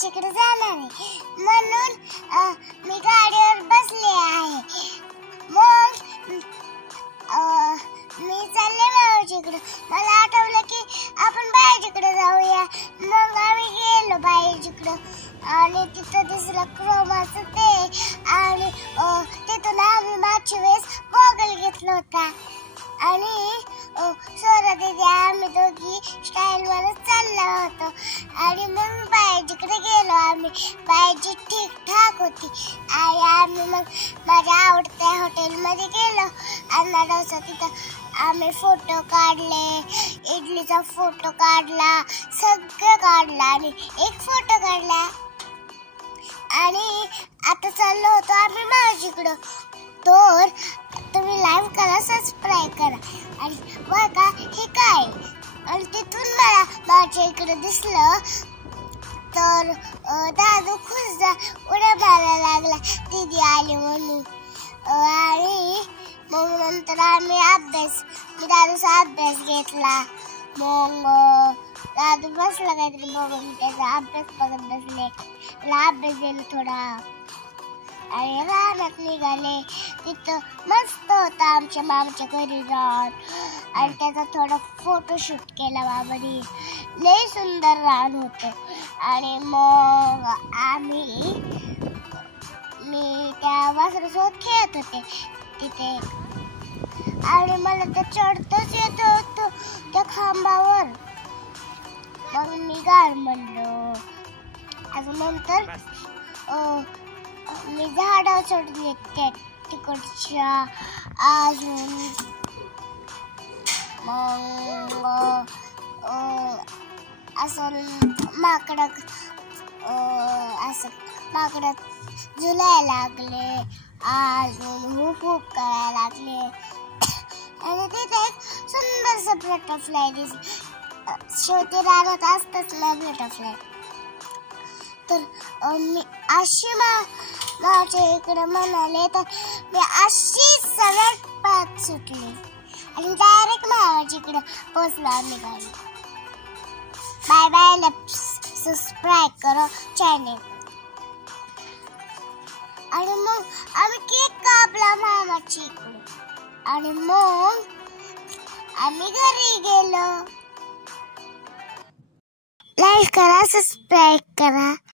मावशीकडे जाणार आहे म्हणून मी गाडीवर बसले आहे. मग मी चालले मावशीकडे. मला आठवलं की आपण बाईजीकडे जाऊया. मग आम्ही गेलो बाईजीकडे आणि तिथं दिसलं क्रोमाचं ते आणि तिथून आम्ही मागच्या वेळेस गॉगल घेतला होता आणि सोरा दीदी आम्ही दोघी स्टाईलवरच चाललो होतो. आणि मग बाईजीकडे गेलो आम्ही. बाईजी ठीकठाक होती आणि आम्ही मग माझ्या आवडत्या हॉटेलमध्ये गेलो. अन्ना डोसा तिथं आम्ही फोटो काढले. इडलीचा फोटो काढला, सगळं काढला आणि एक फोटो काढला. आणि आता चाललो होतो आम्ही मावशीकडं. तर तुम्ही लाईव्ह करा, सबस्क्राईब करा आणि बघा हे काय. आणि तिथून मला माझ्या इकडे दिसलं तर दादू खुश उड्या मारायला लागला दीदी आली म्हणून. आणि मग नंतर आम्ही मी दादूचा अभ्यास घेतला. मग दादू बसला काहीतरी बघून त्याचा अभ्यास बघत बसले. त्याला अभ्यास दिला थोडा आणि रानात निघाले. तिथं मस्त होतं आमच्या मामाच्या घरी रान आणि त्याचा थोडा फोटोशूट केला बाबांनी. लय सुंदर रान होतं. आणि मग मी त्या वासरासोबत खेळत होते तिथे आणि मला तर चढतच येत होतं त्या खांबावर. मग मी गार म्हणलो. अजून नंतर मी झाडावर चढले त्या तिकडच्या. अजून मग असं माकडं झुलायला लागले. अजून हुप हुप करायला लागले आणि तिथे एक सुंदरसा बटरफ्लाय दिसला. शेवटी रानात असतच ना बटरफ्लाय. तर मी अशी माझ्या इकडे म्हणाले तर मी अशी सरळ पात सुटली आणि डायरेक्ट माझ्या इकडे पोचलो आम्ही गाडी. Bye bye. सबस्क्राईब करो चॅनेल. आणि मग आम्ही केक कापला मामाची इकडे आणि मग आम्ही घरी गेलो. लाईक करा, सबस्क्राईब करा.